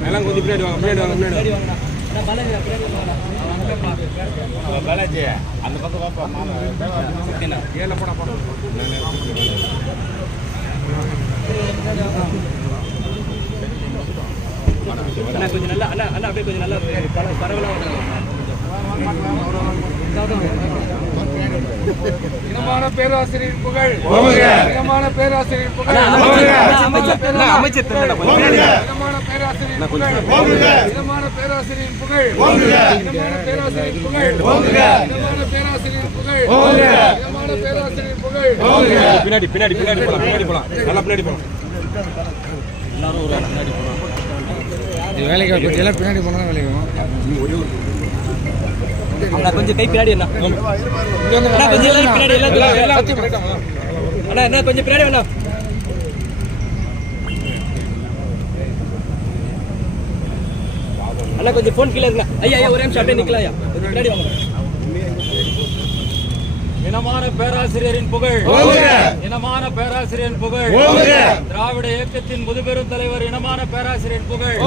எல்லாம் கொஞ்சம் பிளேட் வாங்க பாலாஜி அந்த பக்கம் ஏழை போட கொஞ்சம் நல்லா அண்ணா அண்ணா அப்படியே கொஞ்சம் நல்லா பரவலாக இனமான பேராசிரியர் புகழ் இனமான பேராசிரியர் புகழ் அமைச்சர் இனமான பேராசிரியர் புகழ் இனமான பேராசிரியர் புகழ் இனமான பேராசிரியர் புகழ் இனமான பேராசிரியர் புகழ் இனமான பேராசிரியர் புகழ் பின்னாடி பின்னாடி பின்னாடி போலாம் பின்னாடி போலாம் நல்லா பின்னாடி போலாம் எல்லாரும் ஒரு பின்னாடி போலாம் வேலைக்கு எல்லாம் பின்னாடி போனா வேலைக்கு கொஞ்சம் கை பின்னாடி என்ன கொஞ்சம் பின்னாடி எல்லாம் என்ன கொஞ்சம் பின்னாடி வேணாம் அண்ணா கொஞ்சம் போன் கீழே இருக்குண்ணா ஐயா ஒரே நிமிஷம் அப்படியே நிக்கலாம் ஐயா கொஞ்சம் பின்னாடி வாங்க இனமான பேராசிரியரின் புகழ் இனமான பேராசிரியரின் புகழ் திராவிட இயக்கத்தின் முதுபெரும் தலைவர் இனமான பேராசிரியரின் புகழ்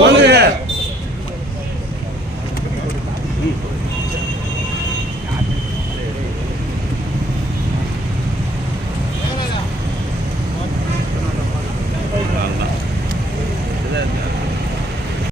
Yeah.